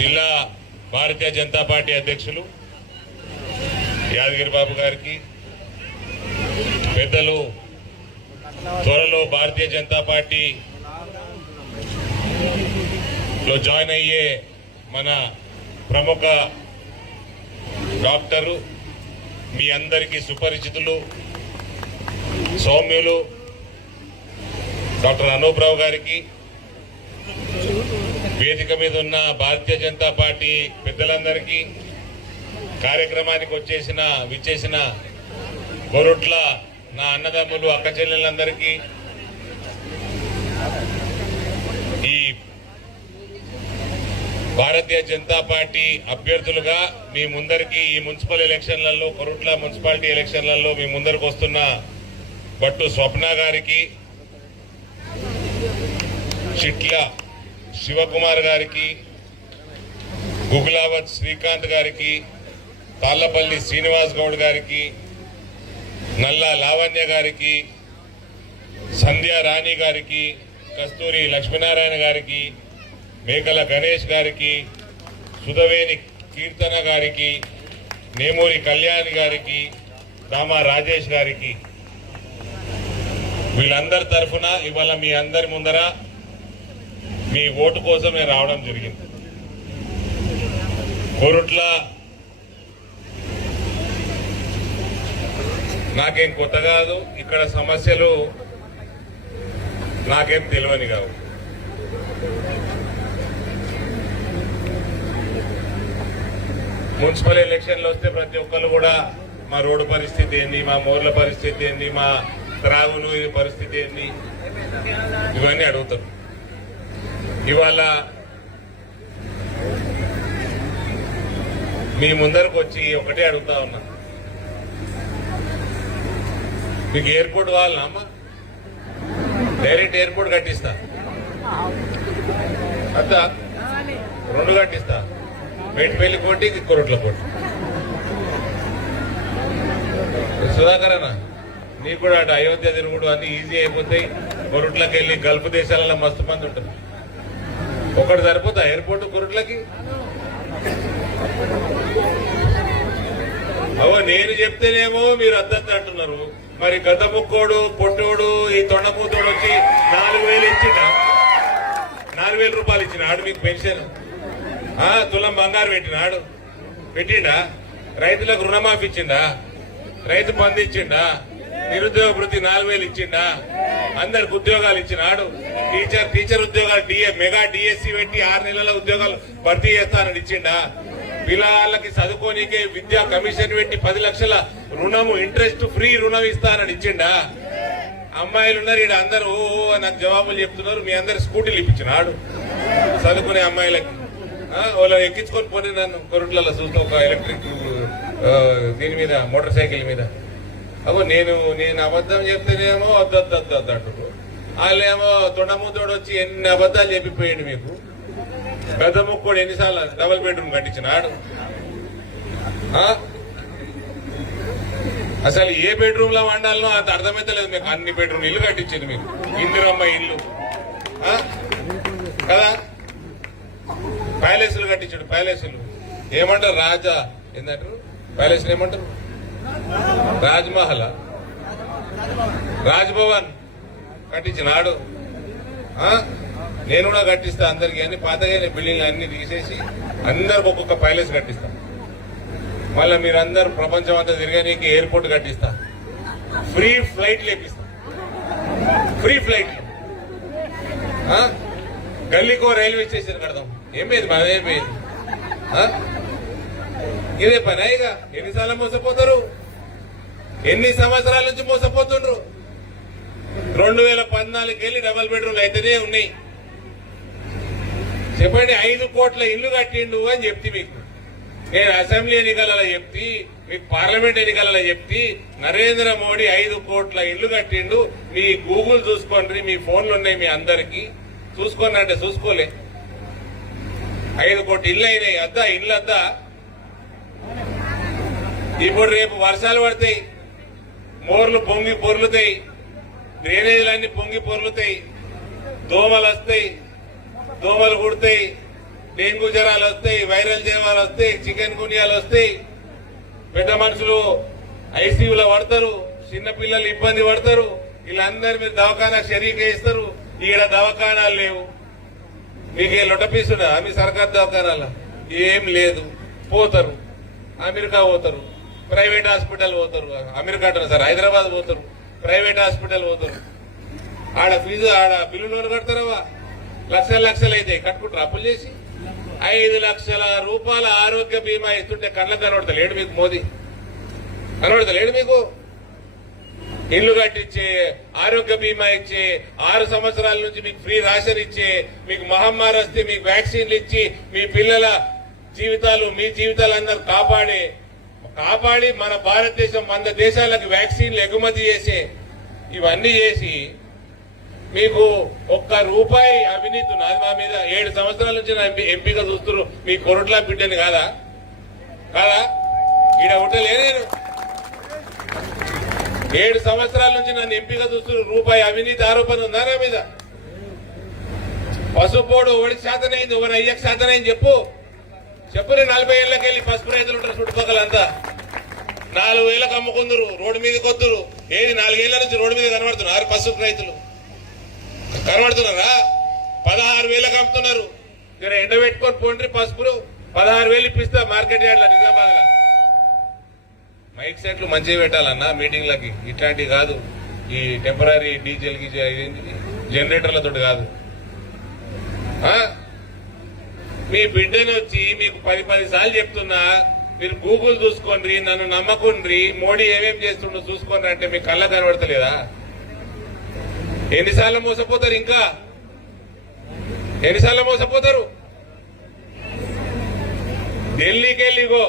జిల్లా భారతీయ జనతా పార్టీ అధ్యక్షులు యాదగిరి బాబు గారికి, పెద్దలు త్వరలో భారతీయ జనతా పార్టీలో జాయిన్ అయ్యే మన ప్రముఖ డాక్టరు, మీ అందరికీ సుపరిచితులు, సౌమ్యులు డాక్టర్ అనూప్ రావు గారికి, వేదిక మీద ఉన్న భారతీయ జనతా పార్టీ పెద్దలందరికీ, కార్యక్రమానికి విచ్చేసిన గొరుట్ల నా అన్నదమ్ములు అక్క చెల్లెలందరికీ, ఈ భారతీయ జనతా పార్టీ అభ్యర్థులుగా మీ ముందరికి ఈ మున్సిపల్ ఎలక్షన్లలో, కొరుట్ల మున్సిపాలిటీ ఎలక్షన్లలో మీ ముందరికి వస్తున్న బట్టు స్వప్న గారికి, చిట్ల శివకుమార్ గారికి, గుగులావత్ శ్రీకాంత్ గారికి, తాళ్లపల్లి శ్రీనివాస్ గౌడ్ గారికి, నల్లా లావణ్య గారికి, సంధ్యా రాణి గారికి, కస్తూరి లక్ష్మీనారాయణ గారికి, మేకల గణేష్ గారికి, సుధవేణి కీర్తన గారికి, నేమూరి కళ్యాణ్ గారికి, దామా రాజేష్ గారికి, వీళ్ళందరి తరఫున ఇవాళ మీ అందరి ముందర మీ ఓటు కోసం నేను రావడం జరిగింది. కొరుట్ల నాకేం కొత్త కాదు, ఇక్కడ సమస్యలు నాకేం తెలియని కావు. మున్సిపల్ ఎలక్షన్లు వస్తే ప్రతి ఒక్కరు కూడా మా రోడ్డు పరిస్థితి ఏంది, మా మోర్ల పరిస్థితి ఏంది, మా త్రాగులు పరిస్థితి ఏంది, ఇవన్నీ అడుగుతారు. ఇవాళ మీ ముందరకు వచ్చి ఒకటే అడుగుతా ఉన్నా, మీకు ఎయిర్పోర్ట్ కావాలన్నా అమ్మా? డైరెక్ట్ ఎయిర్పోర్ట్ కట్టిస్తా, అద్దా 2 కట్టిస్తా, మేటిపల్లి కోటి, కొరుట్ల కోటి. సుధాకర్ అన్న, నీకు కూడా అటు అయోధ్య తిరుగుడు అన్ని ఈజీ అయిపోతాయి. కొరుట్లకి వెళ్ళి గల్ఫ్ దేశాలలో మస్తు మంది ఉంటుంది. ఒకటి సరిపోతా ఎయిర్పోర్ట్ కొరుట్లకి? అవో నేను చెప్తేనేమో మీరు అద్దద్దు అంటున్నారు. మరి గత ముక్కోడు, పొట్టోడు, ఈ తొండమూతోడు వచ్చి 4,000 ఇచ్చిండా? 4,000 రూపాయలు ఇచ్చినాడు మీకు పెన్షన్. తులం బంగారు పెట్టిండా? రైతులకు రుణమాఫీ ఇచ్చిండా? రైతు బంధు ఇచ్చిండా? నిరుద్యోగ వృత్తి 4,000 ఇచ్చిండా? అందరికి ఉద్యోగాలు ఇచ్చినాడు. టీచర్ ఉద్యోగాలు మెగా డిఎస్సి పెట్టి 6 నెలల ఉద్యోగాలు భర్తీ చేస్తానని ఇచ్చిండా? పిల్లలకి చదువుకోనికే విద్యా కమిషన్ పెట్టి 10 లక్షల రుణము, ఇంట్రెస్ట్ ఫ్రీ రుణం ఇస్తానని ఇచ్చిండా? అమ్మాయిలు ఉన్నారు ఇక్కడ, అందరూ నాకు జవాబులు చెప్తున్నారు. మీ అందరు స్కూటీలు ఇప్పించినాడు చదువుకునే అమ్మాయిలకి. వాళ్ళని ఎక్కించుకొని పోనీ నన్ను కొరుట్లలో చూస్తే ఒక ఎలక్ట్రిక్ దీని మీద, మోటార్ సైకిల్ మీద. అగో నేను అబద్ధం చెప్తేనేమో వద్దు అంటారు. వాళ్ళేమో తొండముతోడు వచ్చి ఎన్ని అబద్దాలు చెప్పిపోయింది మీకు. గత ముక్కోడు ఎన్నిసార్లు డబుల్ బెడ్రూమ్ కట్టించినాడు? అసలు ఏ బెడ్రూమ్ లో వండాలనో అంత అర్థమైతే లేదు మీకు. అన్ని బెడ్రూమ్ ఇల్లు కట్టించింది మీకు, ఇందిరమ్మ ఇల్లు కదా. ప్యాలెస్లు కట్టించాడు. ప్యాలెస్లు ఏమంటారు? రాజా ఏంటంటారు? ప్యాలెస్లు ఏమంటారు? రాజ్మహల్, రాజ్భవన్ కట్టించినాడు. నేను కూడా కట్టిస్తా అందరికి అని. పాతగా బిల్డింగ్లు అన్ని తీసేసి అందరికి ఒక్కొక్క ప్యాలెస్ కట్టిస్తా. మళ్ళీ మీరందరూ ప్రపంచం అంతా తిరగనీకి ఎయిర్పోర్ట్ కట్టిస్తా. ఫ్రీ ఫ్లైట్లు వేపిస్తా. ఫ్రీ ఫ్లైట్లు. గల్లీకో రైల్వే స్టేషన్ కడదాం. ఏమైంది? మనదేమైంది? ఇదే పని ఇక. ఎన్నిసార్లు మోసపోతారు? ఎన్ని సంవత్సరాల నుంచి మోసపోతుండ్రు? 2014 వెళ్ళి డబల్ బెడ్రూమ్లు అయితేనే ఉన్నాయి. చెప్పండి, 5 కోట్ల ఇల్లు కట్టిండు అని చెప్తే మీకు. నేను అసెంబ్లీ ఎన్నికలలో చెప్తే, మీకు పార్లమెంట్ ఎన్నికలలో చెప్తే, నరేంద్ర మోడీ 5 కోట్ల ఇల్లు కట్టిండు. మీ గూగుల్ చూసుకోండి, మీ ఫోన్లు ఉన్నాయి మీ అందరికి. చూసుకోండి అంటే చూసుకోలే. 5 కోట్ల ఇల్లు అయినాయి. అద్దా ఇల్లు అద్దా. ఇప్పుడు రేపు వర్షాలు పడతాయి, మోర్లు పొంగి పొర్లుతాయి, డ్రైనేజీలన్నీ పొంగి పొర్లుతాయి, దోమలు వస్తాయి, దోమలు కుడతాయి, డెంగ్యూ జ్వరాలు వస్తాయి, వైరల్ జ్వరాలు వస్తాయి, చికెన్ గున్యాలు వస్తాయి, పెద్ద మనుషులు ఐసీయూలో పడతారు, చిన్నపిల్లలు ఇబ్బంది పడతారు. వీళ్ళందరూ మీరు దవాఖానా షరీకే ఇస్తారు. ఈడ దవాఖానాలు లేవు. మీకు ఏ లొటపీసుడా మీ సర్కార్ దవాఖానాల ఏం లేదు. పోతారు అమెరికా పోతారు, ప్రైవేట్ హాస్పిటల్ పోతారు. అమెరికా అంటున్నారు సార్, హైదరాబాద్ పోతారు, ప్రైవేట్ హాస్పిటల్ పోతారు. ఆడ ఫీజు ఆడ బిల్లులు కడతారవా, లక్షలు లక్షలు అయితే కట్టుకుంటారు అప్పులు చేసి. 5 లక్షల రూపాయల ఆరోగ్య బీమా ఇస్తుంటే కళ్ళకు కనబడతలేడు మీకు మోదీ? కనబడతలేడు మీకు? ఇల్లు కట్టించే, ఆరోగ్య బీమా ఇచ్చే, 6 సంవత్సరాల నుంచి మీకు ఫ్రీ రేషన్ ఇచ్చే, మీకు మహమ్మారి వస్తే మీకు వ్యాక్సిన్లు ఇచ్చి మీ పిల్లల జీవితాలు మీ జీవితాలందరూ కాపాడి మన భారతదేశం 100 దేశాలకు వ్యాక్సిన్లు ఎగుమతి చేసే ఇవన్నీ చేసి మీకు ఒక్క రూపాయి అవినీతి నాది మా మీద 7 సంవత్సరాల నుంచి నా ఎంపీగా చూస్తున్నారు. మీ కొరట్లా బిడ్డని కాదా ఈడ ఉండలే నేను. 7 సంవత్సరాల నుంచి నన్ను ఎంపీగా చూస్తున్నారు. రూపాయి అవినీతి ఆరోపణ ఉందా నా మీద? పసుపోడు ఒకటి శాతనైంది, ఒక 5 శాతనైంది చెప్పు. నేను 40 ఏళ్ళకి వెళ్ళి పసుపు రైతులు ఉంటారు చుట్టుపక్కలంతా. 4 వేలకు అమ్ముకుందరు, రోడ్డు మీదకి వద్దురు. ఏది 4 ఏళ్ల నుంచి రోడ్డు మీద కనబడుతున్నారు పసుపు రైతులు? కనబడుతున్నారా? 16 వేలకు అమ్ముతున్నారు. ఇక్కడ ఎండబెట్టుకొని పోండి పసుపులు 16,000 ఇప్పిస్తా మార్కెట్ యార్డ్ల నిజామాబాద్ లో. మైక్ సెట్లు మంచిగా పెట్టాలన్నా మీటింగ్లకి, ఇట్లాంటివి కాదు. ఈ టెంపరీ డీజిల్ జనరేటర్లతో కాదు. మీ బిడ్డని వచ్చి మీకు 10 సార్లు చెప్తున్నా, మీరు గూగుల్ చూసుకోండి, నన్ను నమ్మకుండ్రి, మోడీ ఏమేం చేస్తుండో చూసుకోండి అంటే మీకు కళ్ళ కనబడతలేదా? ఎన్నిసార్లు మోసపోతారు? ఇంకా ఎన్నిసార్లు మోసపోతారు? ఢిల్లీకి వెళ్ళిగో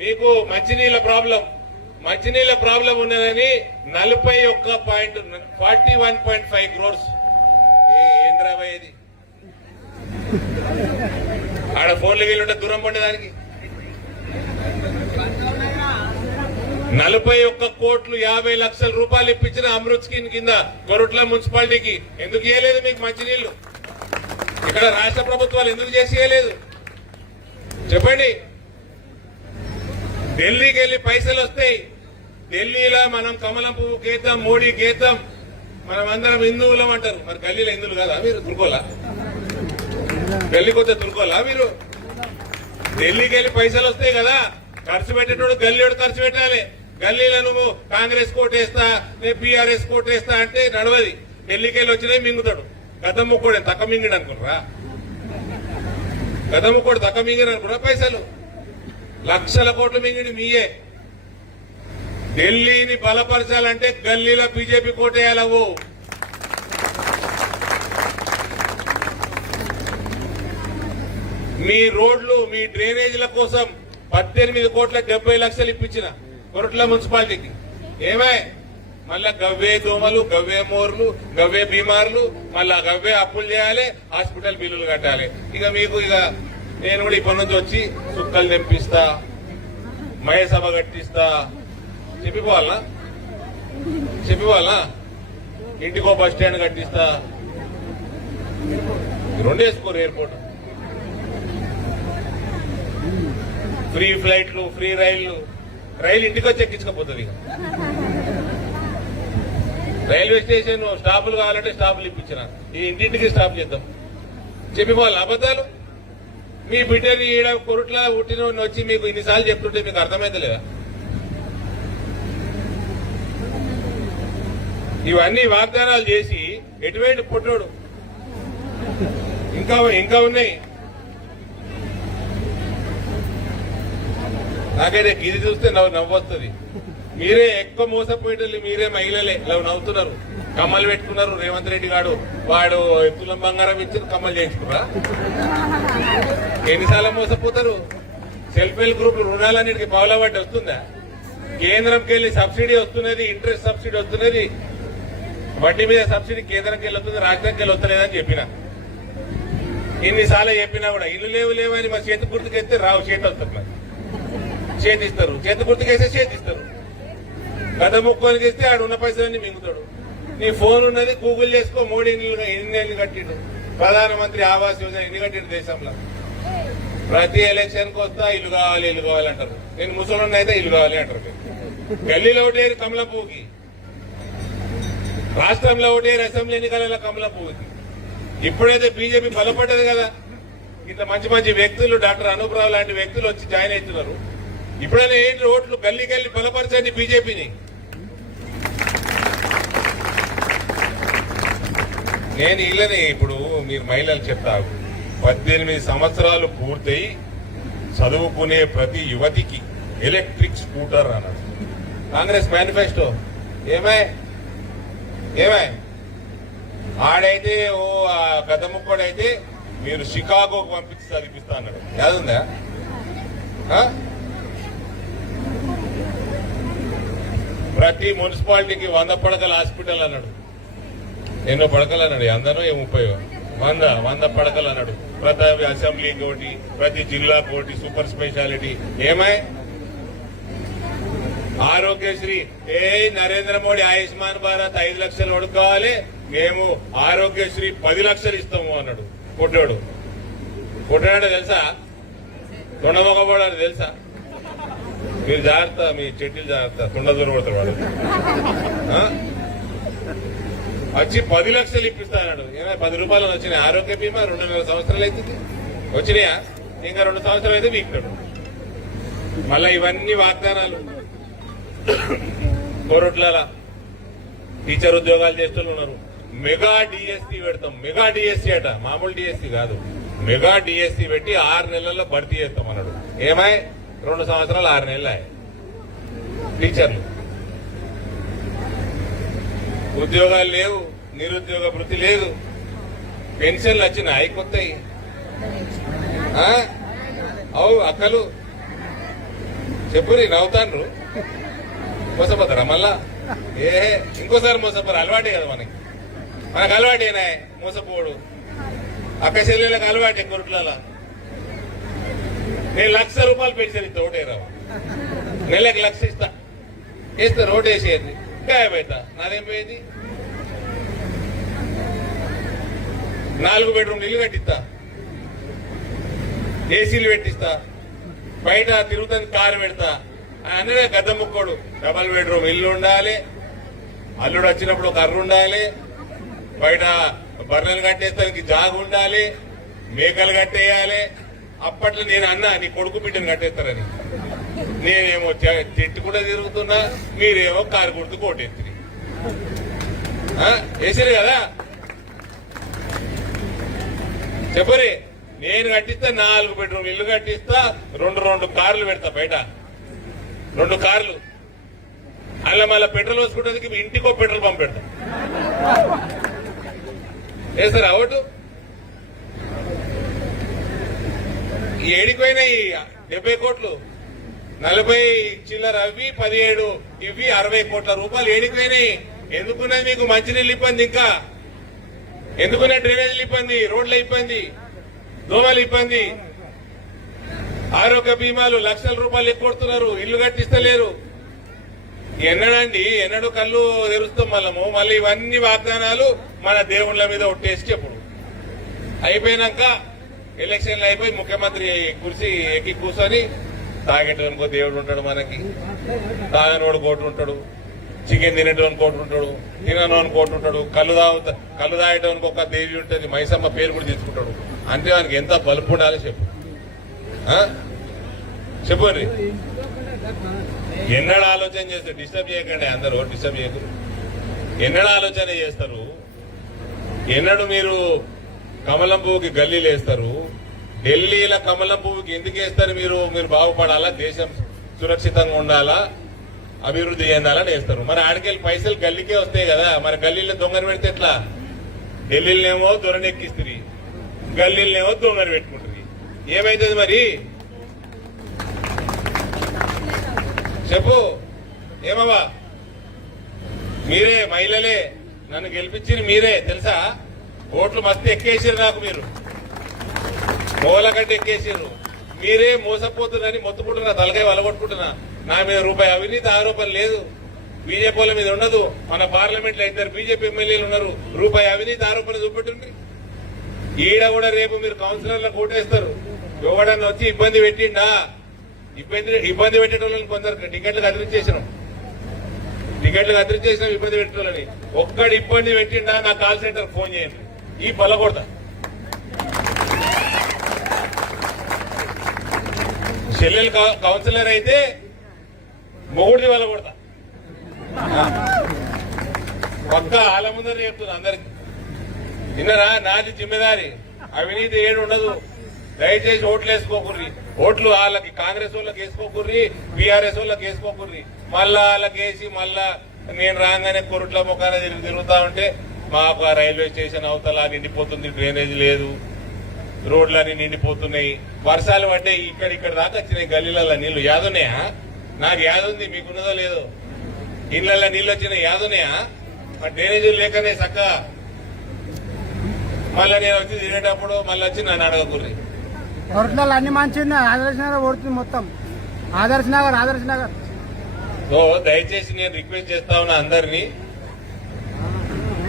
మీకు మంచినీళ్ళ ప్రాబ్లం ఉన్నదని 41.5 క్రోర్స్ ఏంద్రాబాయ్ ఆడ ఫోన్లు వీళ్ళుంటే దూరం పడేదానికి 41 కోట్లు 50 లక్షల రూపాయలు ఇప్పించిన అమృత్ స్కీమ్ కింద కొరుట్ల మున్సిపాలిటీకి. ఎందుకు ఇవ్వలేదు మీకు మంచినీళ్లు? ఇక్కడ రాష్ట్ర ప్రభుత్వాలు ఎందుకు చేసి ఇవ్వలేదు చెప్పండి? ఢిల్లీకి వెళ్ళి పైసలు వస్తాయి. ఢిల్లీలో మనం కమలం పువ్వు కేద్దాం, మోడీ కేద్దాం, మనం అందరం హిందువులం అంటారు. మరి గల్లీలో హిందువులు కదా మీరు? దుర్కోలా గల్లీకి వస్తే దుర్కోలా మీరు? ఢిల్లీకి వెళ్ళి పైసలు వస్తాయి కదా, ఖర్చు పెట్టేటోడు గల్లీడు ఖర్చు పెట్టాలి. గల్లీలో నువ్వు కాంగ్రెస్ కోటేస్తా, నేను బీఆర్ఎస్ కోటేస్తా అంటే నడవది. ఢిల్లీకి వెళ్ళి వచ్చినాయి మింగుతాడు. గతం ముక్కోడు తక్క మింగిడు అనుకున్నారా? గతం ముక్కోడు తక్క మింగిడు అనుకున్నా? పైసలు లక్షల కోట్లు మింగిడి మీయే. ఢిల్లీని బలపరచాలంటే గల్లీలో బీజేపీ కోటేయాలవు. మీ రోడ్లు మీ డ్రైనేజీల కోసం 18 కోట్ల 70 లక్షలు ఇప్పించిన కొరట్ల మున్సిపాలిటీకి. ఏమే మళ్ళా గవ్వే దోమలు, గవ్వే మోర్లు, గవ్వే బీమార్లు, మళ్ళా గవ్వే అప్పులు చేయాలి, హాస్పిటల్ బిల్లులు కట్టాలి. ఇక మీకు నేను కూడా ఇప్పటి నుంచి వచ్చి సుక్కలు తెంపిస్తా, మయసభ కట్టిస్తా చెప్పిపోవాలనా? ఇంటికో బస్ స్టాండ్ కట్టిస్తా. 2 వేసుకోరు ఎయిర్పోర్ట్, ఫ్రీ ఫ్లైట్లు, ఫ్రీ రైళ్లు. రైలు ఇంటికి వచ్చి ఎక్కించకపోతుంది. రైల్వే స్టేషన్ స్టాపులు కావాలంటే స్టాపులు ఇప్పించిన, ఈ ఇంటింటికి స్టాప్ చేద్దాం చెప్పిపోవాలి. అబద్దాలు. మీ బిడ్డని ఈడ కొరుట్ల పుట్టిన వచ్చి మీకు ఇన్నిసార్లు చెప్తుంటే మీకు అర్థమైతే లేదా? ఇవన్నీ వాగ్దానాలు చేసి ఎటువంటి పుట్టినోడు ఇంకా ఉన్నాయి. నాకైతే ఇది చూస్తే నవ్వొస్తుంది. మీరే ఎక్కువ మోసపోయేటోళ్ళు, మీరే మహిళలే నవ్వుతున్నారు. కమ్మలు పెట్టుకున్నారు. రేవంత్ రెడ్డి గారు వాడు తులం బంగారం ఇచ్చి కమ్మలు చేయించుకున్నా. ఎన్నిసార్లు మోసపోతారు? సెల్ఫ్ హెల్ప్ గ్రూప్ రుణాలన్నిటికీ పావులా వడ్డీ వస్తుందా? కేంద్రంకి వెళ్ళి సబ్సిడీ వస్తున్నది, ఇంట్రెస్ట్ సబ్సిడీ వస్తున్నది, వడ్డీ మీద సబ్సిడీ కేంద్రంకి వెళ్ళి వస్తుంది, రాష్ట్రానికి వెళ్ళి వస్తలేదని చెప్పిన. ఎన్నిసార్లు చెప్పినా కూడా ఇల్లు లేవని మా చేతి గుర్తుకెళ్తే రావు, చేతి వస్తుంది. మరి చేతిస్తారు, చేతి గుర్తుకేస్తే చేతిస్తారు. గత ముక్కోని చేస్తే ఆడు ఉన్న పైసలన్నీ మింగుతాడు. నీ ఫోన్ ఉన్నది, గూగుల్ చేసుకో. మోడీ ఎన్ని కట్టిండు, ప్రధానమంత్రి ఆవాస్ యోజన ఎన్ని కట్టిండు దేశంలో? ప్రతి ఎలక్షన్ కు వస్తా ఇల్లు కావాలి అంటారు. నేను ముసలి అయితే ఇల్లు కావాలి అంటారు. గల్లీలో ఒకటేరు కమల పువ్వుకి, రాష్ట్రంలో ఒకటేరు అసెంబ్లీ ఎన్నికల కమల పువ్వుకి. ఇప్పుడైతే బీజేపీ బలపడ్డది కదా, ఇంత మంచి మంచి వ్యక్తులు డాక్టర్ అనూప్ రావు లాంటి వ్యక్తులు వచ్చి జాయిన్ అవుతున్నారు. ఇప్పుడైనా ఏంటి ఓట్లు గల్లీ బలపరచండి బీజేపీని. నేను ఇళ్ళని ఇప్పుడు మీరు మహిళలు చెప్తారు, 18 సంవత్సరాలు పూర్తయి చదువుకునే ప్రతి యువతికి ఎలక్ట్రిక్ స్కూటర్ అన్నాడు కాంగ్రెస్ మేనిఫెస్టో. ఏమై ఆడైతే ఓ గద్దముక్కడైతే మీరు షికాగోకు పంపించి చదివిస్తా అన్నాడు. యాదుందా? ప్రతి మున్సిపాలిటీకి 100 పడకల హాస్పిటల్ అన్నాడు. ఎన్నో పడకలు అన్నాడు, అందరూ 30 100 పడకలు అన్నాడు. ప్రతి అసెంబ్లీకి ఒకటి, ప్రతి జిల్లాకు ఒకటి సూపర్ స్పెషాలిటీ. ఏమై ఆరోగ్యశ్రీ నరేంద్ర మోడీ ఆయుష్మాన్ భారత్ 5 లక్షలు ఒడుకోవాలి, మేము ఆరోగ్యశ్రీ 10 లక్షలు ఇస్తాము అన్నాడు. కొట్టాడు తెలుసా? తొండమొగబడాడు తెలుసా? మీరు జాగ్రత్త, మీ చెట్టులు జాగ్రత్త, తొండదూరు కొడతాడు వాడు. వచ్చి 10 లక్షలు ఇప్పిస్తాడు. ఏమైనా 10 రూపాయలు వచ్చినాయి ఆరోగ్య బీమా? 2.5 సంవత్సరాలు అవుతుంది వచ్చినాయా? ఇంకా 2 సంవత్సరాలు అయితే వీక్తాడు. మళ్ళా ఇవన్నీ వాగ్దానాలు. కోరట్ల టీచర్ ఉద్యోగాలు చేస్తున్నారు. మెగా డిఎస్సీ పెడతాం. మెగా డిఎస్సీ అట, మామూలు డిఎస్సీ కాదు. మెగా డిఎస్సీ పెట్టి 6 నెలల్లో భర్తీ చేస్తాం అన్నాడు. ఏమై 2 సంవత్సరాలు 6 నెలలు టీచర్లు. ఉద్యోగాలు లేవు, నిరుద్యోగ వృత్తి లేదు, పెన్షన్లు వచ్చినాయి కొత్తవి. అవు అక్కలు చెప్పురి నవ్వుతాండ్రు. మోసపోతారా మళ్ళా? ఇంకోసారి మోసపోరు. అలవాటే కదా మనకి అలవాటేనా మోసపోడు. అక్క చెల్లెలకు అలవాటే కొరుట్ల. నేను 1,00,000 రూపాయలు పెన్షన్ ఇస్తా, ఓటేరావు. నెలకు 1,00,000 ఇస్తా, వేస్తే రోడ్ వేసేది గాయబైతా. నాదేం పోయేది? 4 బెడ్రూమ్ ఇల్లు కట్టిస్తా, ఏసీలు పెట్టిస్తా, బయట తిరుగుతానికి కారు పెడతా. అన్నదే గద్ద ముక్కోడు. డబల్ బెడ్రూమ్ ఇల్లు ఉండాలి, అల్లుడు వచ్చినప్పుడు ఒక అర్రు ఉండాలి, బయట బర్రెలు కట్టేస్తానికి జాగు ఉండాలి, మేకలు కట్టేయాలి. అప్పట్లో నేను అన్నా నీ కొడుకు బిడ్డను కట్టేస్తారని. నేనేమో తిట్టుకుంటూ తిరుగుతున్నా, మీరేమో కారు గుర్తు కోటెత్తి వేసారు కదా. చెప్పరి నేను కట్టిస్తా, 4 బెడ్రూమ్ ఇల్లు కట్టిస్తా, 2 కార్లు పెడతా బయట, 2 కార్లు. అలా మళ్ళీ పెట్రోల్ వేసుకుంటే ఇంటికో పెట్రోల్ పంప్ పెడతా. వేస్తారా ఓటు? ఏడిపోయినాయి 70 కోట్లు, 40 చిల్లర అవి, 17 ఇవి, 60 కోట్ల రూపాయలు ఏడిపోయినాయి. ఎందుకున్నది మీకు మంచినీళ్ళు ఇబ్బంది, ఇంకా ఎందుకున్న డ్రైనేజీలు ఇబ్బంది, రోడ్ల ఇబ్బంది, దోమలు ఇబ్బంది, ఆరోగ్య బీమాలు 1,00,000 రూపాయలు ఎక్కువడుతున్నారు, ఇల్లు కట్టిస్తలేరు. ఎన్నడండి ఎన్నడూ కళ్ళు తెరుస్తాం మనము. మళ్ళీ ఇవన్నీ వాగ్దానాలు మన దేవుళ్ళ మీద ఒట్టేసి చెప్పుడు. అయిపోయినాక ఎలక్షన్లు అయిపోయి ముఖ్యమంత్రి కుర్చీ ఎక్కి కూర్చొని తాగేటోనుకో దేవుడు ఉంటాడు, మనకి తాగనోడు కోటు ఉంటాడు, చికెన్ తినేటోని కోటు ఉంటాడు, తిననోని కోటు ఉంటాడు, కళ్ళు తాగేటోనికి ఒక దేవి ఉంటుంది, మైసమ్మ పేరు కూడా తీసుకుంటాడు. అంటే వానికి ఎంత బలుపు ఉండాలి చెప్పు. చెప్పండి. ఎన్నడ ఆలోచన చేస్తారు? డిస్టర్బ్ చేయకండి, అందరూ డిస్టర్బ్ చేయకూడదు. ఎన్నడ ఆలోచన చేస్తారు? ఎన్నడు మీరు కమలం పువ్వుకి గల్లీలు వేస్తారు? ఢిల్లీలో కమలం పువ్వుకి ఎందుకు వేస్తారు? మీరు బాగుపడాలా, దేశం సురక్షితంగా ఉండాలా, అభివృద్ధి చెందాలని వేస్తారు. మరి ఆడికెళ్ళి పైసలు గల్లీకే వస్తాయి కదా. మరి గల్లీలో దొంగను పెడితే ఎట్లా? ఢిల్లీలోనేమో దొరనెక్కిస్తుంది, గల్లీలనేమో దొంగను పెట్టుకుంటుంది. ఏమైతుంది మరి చెప్పు? ఏమవ్వా? మీరే మహిళలే నన్ను గెలిపించి మీరే తెలుసా? ఓట్లు మస్తు ఎక్కేసారు నాకు, మీరు మూలకంటే ఎక్కేసారు. మీరే మోసపోతున్నారని మొత్తుకుంటున్నా, తలకాయ వలగొట్టుకుంటున్నా. నా మీద రూపాయి అవినీతి ఆరోపణ లేదు, బీజేపీ వాళ్ళ మీద ఉండదు. మన పార్లమెంట్ లో 2 బీజేపీ ఎమ్మెల్యేలు ఉన్నారు, రూపాయి అవినీతి ఆరోపణ చూపెట్టుంది. ఈడ కూడా రేపు మీరు కౌన్సిలర్లకు ఓటేస్తారు, ఎవడన్నా వచ్చి ఇబ్బంది పెట్టిండా? ఇబ్బంది పెట్టేటోళ్ళని కొందరు టికెట్లు కదిలించేసినాం, ఇబ్బంది పెట్టేటోళ్ళని. ఒక్కడు ఇబ్బంది పెట్టిండా నా కాల్ సెంటర్ ఫోన్ చేయండి, ఈ పలకొడతా. చెల్లెలు కౌన్సిలర్ అయితే మొగుడిని వల్ల కొడతా. పక్క ఆల ముందర చెప్తున్నా అందరికి, విన్నరా? నాది జిమ్మెదారి, అవినీతి ఏడు ఉండదు. దయచేసి ఓట్లు వేసుకోకుర్రి. ఓట్లు వాళ్ళకి కాంగ్రెస్ వాళ్ళకి వేసుకోకుర్రి, బీఆర్ఎస్ వాళ్ళకి వేసుకోకుర్రి. మళ్ళా వాళ్ళకి వేసి మళ్ళా నేను రాగానే కొరుట్ల ముఖాన తిరుగుతా ఉంటే మాకు ఆ రైల్వే స్టేషన్ అవతల నిండిపోతుంది, డ్రైనేజ్ లేదు, రోడ్లన్నీ నిండిపోతున్నాయి. వర్షాలు పడ్డాయి, ఇక్కడ దాకా వచ్చినాయి గల్లీలలో నీళ్లు. యాదున్నాయా? నాకు యాదుంది, మీకున్నదో లేదో. ఇళ్లలో నీళ్ళు వచ్చినాయి, యాదున్నాయా? డ్రైనేజీలు లేకనే చక్క. మళ్ళీ నేను వచ్చి తినేటప్పుడు మళ్ళీ వచ్చి నన్ను అడగకుర్రి. కొరట్లలో అన్ని మంచిగా ఆదర్శ నగర్ ఓడుతుంది మొత్తం. ఆదర్శ నగర్. సో దయచేసి నేను రిక్వెస్ట్ చేస్తా ఉన్నా అందరినీ,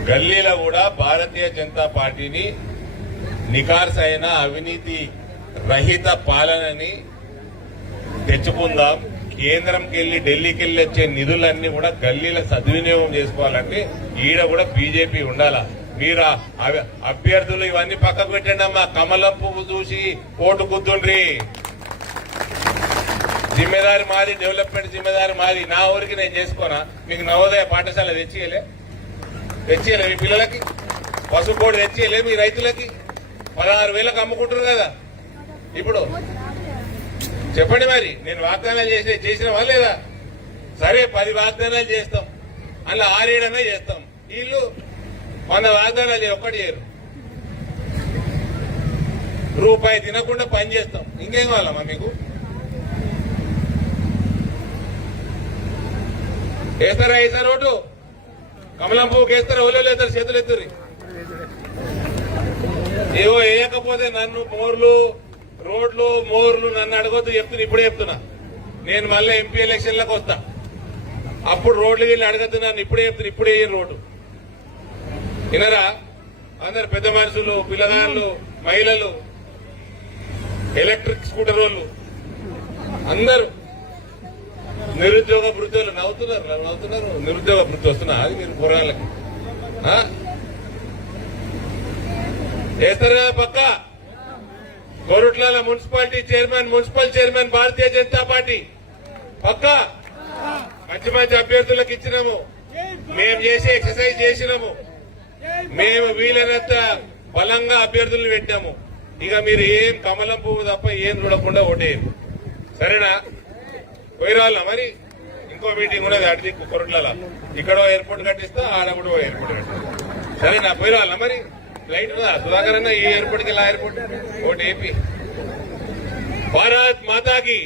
గల్లీలో కూడా భారతీయ జనతా పార్టీని నికార్స్ అయిన అవినీతి రహిత పాలనని తెచ్చుకుందాం. కేంద్రంకి వెళ్లి ఢిల్లీకి వెళ్లి వచ్చే నిధులన్నీ కూడా గల్లీల సద్వినియోగం చేసుకోవాలంటే ఈడ కూడా బీజేపీ ఉండాలా. మీరు అభ్యర్థులు ఇవన్నీ పక్కకు పెట్టండి అమ్మా. కమలం పువ్వు చూసి ఓటు గుద్దుండ్రి. జిమ్మెదారి మాది, డెవలప్మెంట్ జిమ్మెదారి మాది. నా ఊరికి నేను చేసుకోనా? మీకు నవోదయ పాఠశాల తెచ్చియలే మీ పిల్లలకి? పసుపోడు తెచ్చియలే మీ రైతులకి? 16,000కు అమ్ముకుంటారు కదా. ఇప్పుడు చెప్పండి మరి, నేను వాగ్దానాలు చేసినవా లేదా? సరే 10 వాగ్దానాలు చేస్తాం, అలా 6-7 చేస్తాం. వీళ్ళు 100 వాగ్దానాలు ఒక్కటి చేయరు. రూపాయి తినకుండా పని చేస్తాం. ఇంకేం కావాలమ్మా మీకు? వేస్తారా వేస్తారు ఓటు? కమలం పువ్వుకి వేస్తారా? ఓలో లేస్తారు, చేతులు ఎత్తురి. ఏవో వేయకపోతే నన్ను రోడ్లు నన్ను అడగొద్దు చెప్తున్నా. ఇప్పుడే చెప్తున్నా, నేను మళ్ళీ ఎంపీ ఎలక్షన్లకు వస్తా. అప్పుడు రోడ్లు వెళ్ళి అడగద్దు నన్ను. ఇప్పుడే చెప్తున్నా, ఇప్పుడే రోడ్డు. వినరా? అందరు పెద్ద మనుషులు, పిల్లగాళ్ళు, మహిళలు, ఎలక్ట్రిక్ స్కూటర్ వాళ్ళు అందరూ, నిరుద్యోగ వృత్తులు నవ్వుతున్నారు. నిరుద్యోగ వృత్తి వస్తున్నా అది మీరు కూరగాయలకి వేస్తారు కదా పక్క. Korutla municipality chairman, municipal chairman Bharatiya Janata Party పక్క. మంచి అభ్యర్థులకు ఇచ్చినాము. మేము చేసే ఎక్సర్సైజ్ చేసినాము. మేము వీలైనంత బలంగా అభ్యర్థులను పెట్టాము. ఇక మీరు ఏం కమలం పువ్వు తప్ప ఏం చూడకుండా ఓటేయరు. సరేనా? పోయి రావాలా మరి? ఇంకో మీటింగ్ ఉన్నది అడిగి కొరట్ల. ఇక్కడ ఎయిర్పోర్ట్ కట్టిస్తా, ఆడ కూడా ఎయిర్పోర్ట్ కట్టిస్తా. సరేనా? పోయి రావాలా మరి? ఫ్లైట్ ఉందా సుధాకర్ అన్న? ఈ ఎయిర్పోర్ట్కి వెళ్ళి ఎయిర్పోర్ట్ ఓటు ఏపీ. భారత్ మాతాకి.